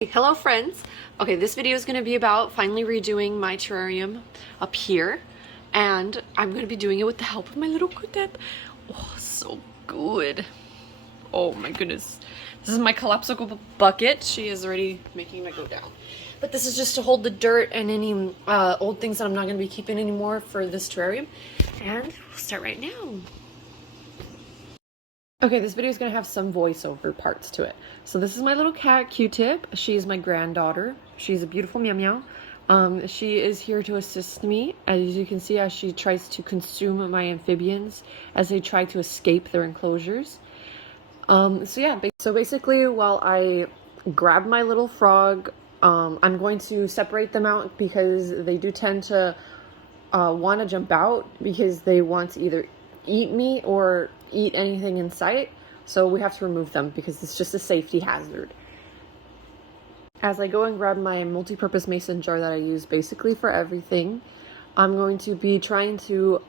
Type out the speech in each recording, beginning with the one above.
Hello friends. Okay, this video is going to be about finally redoing my terrarium up here, and I'm going to be doing it with the help of my little Q-tip. Oh, so good. Oh my goodness. This is my collapsible bucket. She is already making it go down. But this is just to hold the dirt and any old things that I'm not going to be keeping anymore for this terrarium. And we'll start right now. Okay, this video is going to have some voiceover parts to it. So this is my little cat, Q-tip. She is my granddaughter. She's a beautiful meow meow. She is here to assist me, as you can see, as she tries to consume my amphibians as they try to escape their enclosures. So basically, while I grab my little frog, I'm going to separate them out because they do tend to want to jump out because they want to either eat me or eat anything in sight, so we have to remove them because it's just a safety hazard. As I go and grab my multi-purpose mason jar that I use basically for everything, I'm going to be trying to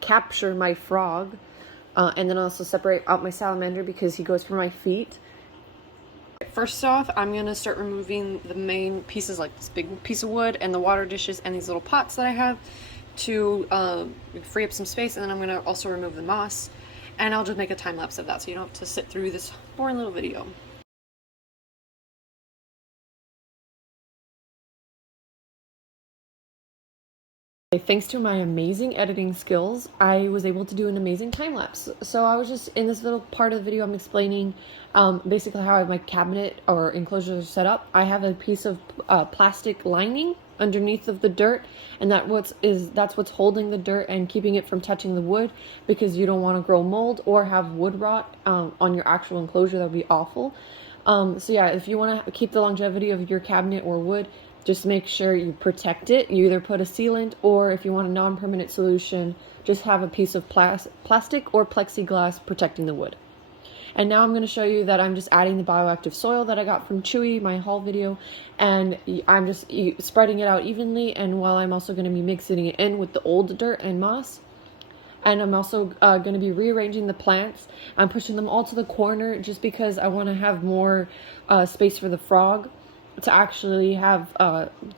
capture my frog and then also separate out my salamander because he goes for my feet. First off, I'm going to start removing the main pieces, like this big piece of wood and the water dishes and these little pots that I have, to free up some space, and then I'm going to also remove the moss, and I'll just make a time lapse of that so you don't have to sit through this boring little video. Thanks to my amazing editing skills, I was able to do an amazing time lapse. So I was just, in this little part of the video, I'm explaining basically how I have my cabinet or enclosure set up. I have a piece of plastic lining underneath of the dirt, and that's what's holding the dirt and keeping it from touching the wood, because you don't want to grow mold or have wood rot on your actual enclosure. That would be awful. So yeah, if you want to keep the longevity of your cabinet or wood, just make sure you protect it. You either put a sealant, or if you want a non-permanent solution, just have a piece of plastic or plexiglass protecting the wood. And now I'm going to show you that I'm just adding the bioactive soil that I got from Chewy, my haul video, and I'm just spreading it out evenly, and while I'm also going to be mixing it in with the old dirt and moss. And I'm also going to be rearranging the plants. I'm pushing them all to the corner just because I want to have more space for the frog to actually have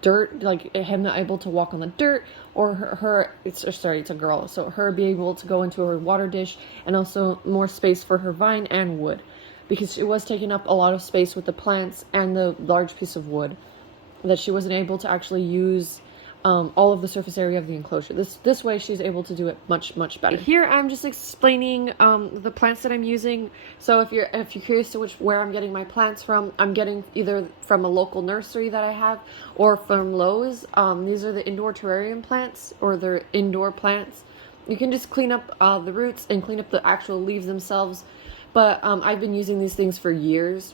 dirt, like him not able to walk on the dirt, or it's a girl, so her be able to go into her water dish, and also more space for her vine and wood, because she was taking up a lot of space with the plants and the large piece of wood that she wasn't able to actually use all of the surface area of the enclosure. This way she's able to do it much better. Here I'm just explaining the plants that I'm using. So if you're curious to where I'm getting my plants from, I'm getting either from a local nursery that I have or from Lowe's. These are the indoor terrarium plants, or they're indoor plants. You can just clean up the roots and clean up the actual leaves themselves, but I've been using these things for years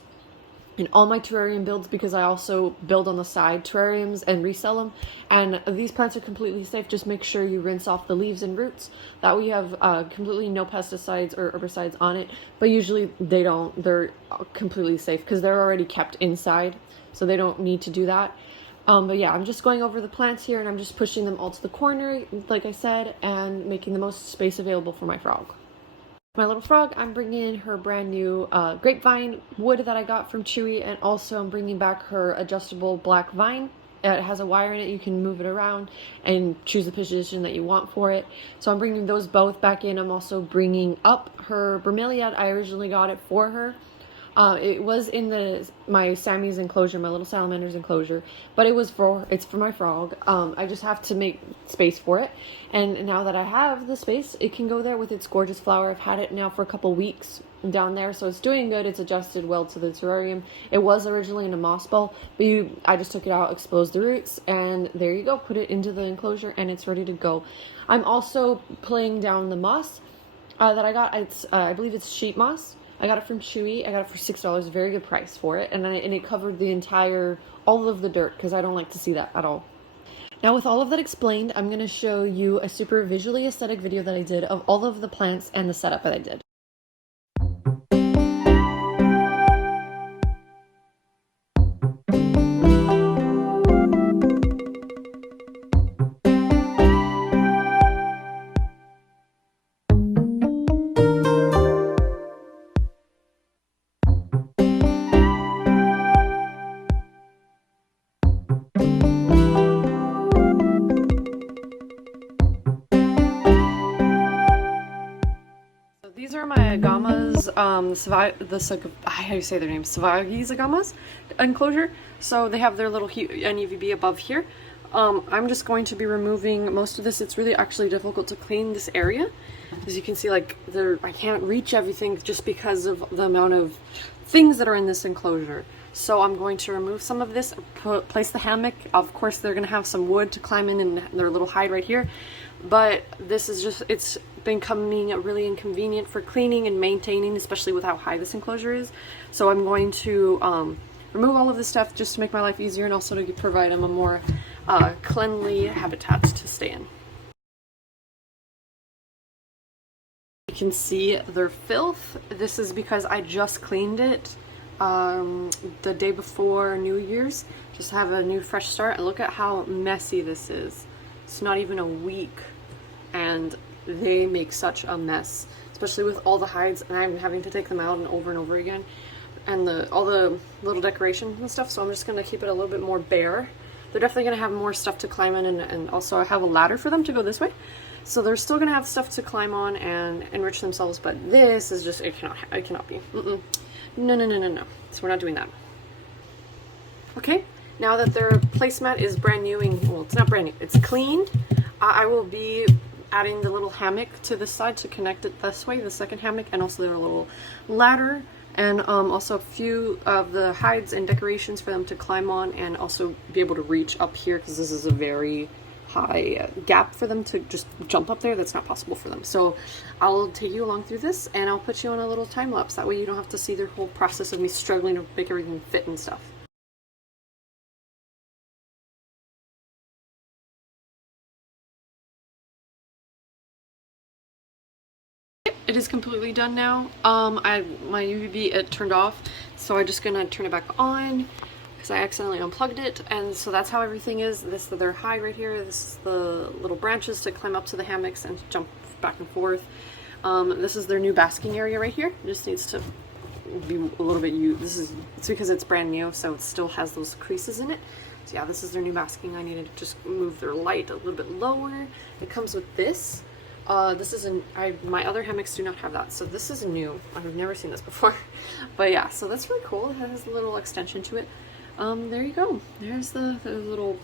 in all my terrarium builds, because I also build on the side terrariums and resell them. And these plants are completely safe. Just make sure you rinse off the leaves and roots. That way you have completely no pesticides or herbicides on it. But usually they don't. They're completely safe because they're already kept inside, so they don't need to do that. But yeah, I'm just going over the plants here, and I'm just pushing them all to the corner, like I said, and making the most space available for my frog. My little frog, I'm bringing in her brand new grapevine wood that I got from Chewy, and also I'm bringing back her adjustable black vine. It has a wire in it. You can move it around and choose the position that you want for it. So I'm bringing those both back in. I'm also bringing up her Bromeliad. I originally got it for her. It was in my Sammy's enclosure, my little salamander's enclosure, but it's for my frog. I just have to make space for it, and now that I have the space, it can go there with its gorgeous flower. I've had it now for a couple weeks down there, so it's doing good. It's adjusted well to the terrarium. It was originally in a moss ball, but I just took it out, exposed the roots, and there you go. Put it into the enclosure, and it's ready to go. I'm also playing down the moss that I got. I believe it's sheet moss. I got it from Chewy. I got it for $6, very good price for it, and it covered all of the dirt, because I don't like to see that at all. Now, with all of that explained, I'm going to show you a super visually aesthetic video that I did of all of the plants and the setup that I did. how do you say their name? Savagizagamas enclosure. So they have their little NUVB above here. I'm just going to be removing most of this. It's really actually difficult to clean this area. As you can see, like I can't reach everything just because of the amount of things that are in this enclosure. So I'm going to remove some of this, place the hammock. Of course, they're going to have some wood to climb in and their little hide right here. But this is just, it's becoming really inconvenient for cleaning and maintaining, especially with how high this enclosure is. So I'm going to remove all of this stuff just to make my life easier and also to provide them a more cleanly habitat to stay in. You can see their filth. This is because I just cleaned it the day before New Year's, just to have a new fresh start. And look at how messy this is. It's not even a week and they make such a mess, especially with all the hides, and I'm having to take them out and over again, and all the little decorations and stuff. So I'm just going to keep it a little bit more bare. They're definitely going to have more stuff to climb in, and also I have a ladder for them to go this way. So they're still going to have stuff to climb on and enrich themselves, but this is just, it cannot be. No. So we're not doing that. Okay, now that their placemat is brand new, well, it's not brand new, it's cleaned, I will be adding the little hammock to this side to connect it this way, the second hammock, and also their little ladder, and also a few of the hides and decorations for them to climb on and also be able to reach up here, because this is a very high gap for them to just jump up there. That's not possible for them. So I'll take you along through this, and I'll put you on a little time lapse. That way you don't have to see the whole process of me struggling to make everything fit and stuff. It is completely done now. My UVB, it turned off, so I'm just gonna turn it back on because I accidentally unplugged it. And so that's how everything is. This is their hide right here. This is the little branches to climb up to the hammocks and jump back and forth. This is their new basking area right here. It just needs to be a little bit it's because it's brand new, so it still has those creases in it. So yeah, this is their new basking. I need to just move their light a little bit lower. It comes with this. This is my other hammocks do not have that, so this is new. I've never seen this before. But yeah, so that's really cool. It has a little extension to it. There you go. There's the little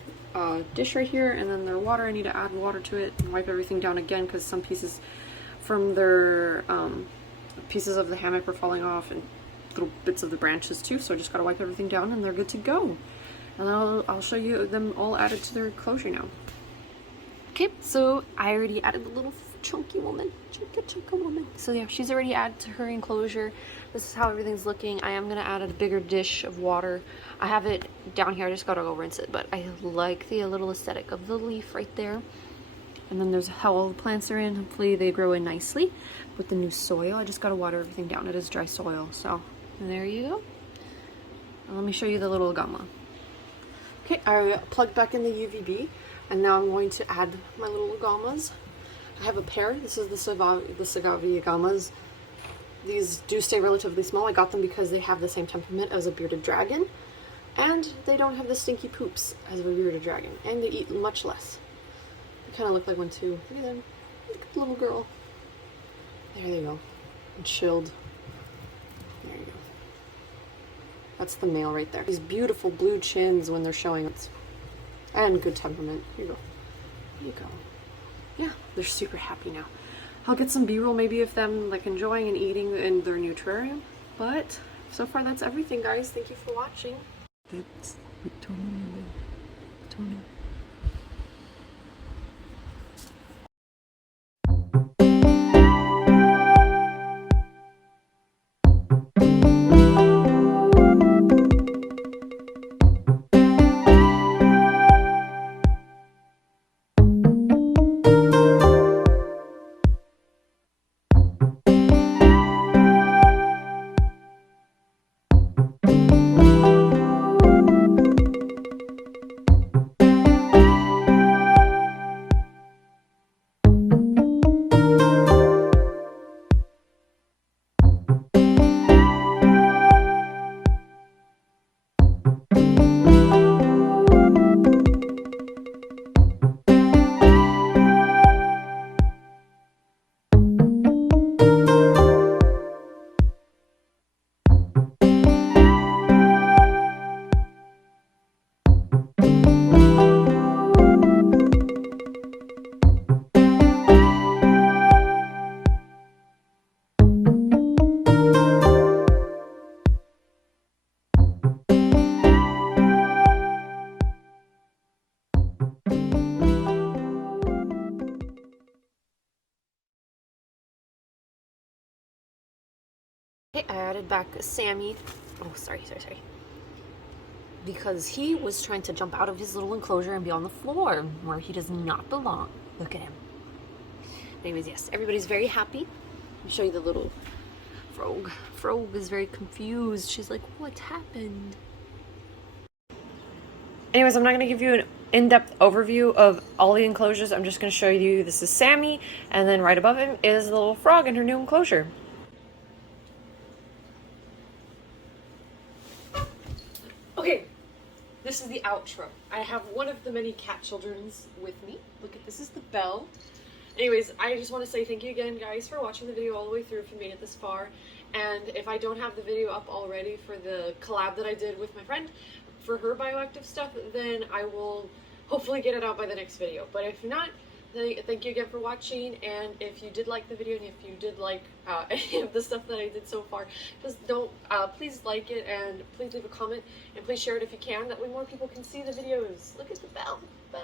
dish right here, and then their water. I need to add water to it and wipe everything down again because some pieces from their pieces of the hammock were falling off, and little bits of the branches too, so I just gotta wipe everything down and they're good to go. And I'll show you them all added to their enclosure now. Okay, so I already added the little chunky woman. So yeah, she's already added to her enclosure. This is how everything's looking. I am gonna add a bigger dish of water. I have it down here, I just gotta go rinse it, but I like the little aesthetic of the leaf right there. And then there's how all the plants are in. Hopefully they grow in nicely with the new soil. I just gotta water everything down. It is dry soil, so there you go. And let me show you the little gamma. Okay, I plugged back in the UVB, and now I'm going to add my little gammas. I have a pair. This is the Sagavia gammas. These do stay relatively small. I got them because they have the same temperament as a bearded dragon, and they don't have the stinky poops as a bearded dragon, and they eat much less. They kind of look like one too. Look at them. Look at the little girl. There they go. And chilled. There you go. That's the male right there. These beautiful blue chins when they're showing it. And good temperament. Here you go. Here you go. Yeah, they're super happy now. I'll get some B-roll maybe of them like enjoying and eating in their new terrarium. But so far that's everything, guys. Thank you for watching. That's Tony. Okay, I added back Sammy. Oh, sorry. Because he was trying to jump out of his little enclosure and be on the floor where he does not belong. Look at him. Anyways, yes, everybody's very happy. Let me show you the little frog. Frog is very confused. She's like, what happened? Anyways, I'm not going to give you an in-depth overview of all the enclosures. I'm just going to show you this is Sammy, and then right above him is the little frog in her new enclosure. Okay, this is the outro. I have one of the many cat children's with me. Look at this is the bell. Anyways, I just want to say thank you again, guys, for watching the video all the way through if you made it this far. And if I don't have the video up already for the collab that I did with my friend for her bioactive stuff, then I will hopefully get it out by the next video. But if not, then thank you again for watching. And if you did like the video and if you did like any of the stuff that I did so far, just please like it and please leave a comment and please share it if you can. That way more people can see the videos. Look at the bell. But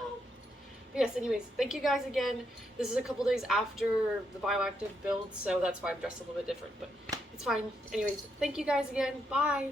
yes, anyways, thank you guys again. This is a couple days after the bioactive build, so that's why I'm dressed a little bit different, but it's fine. Anyways, thank you guys again. Bye.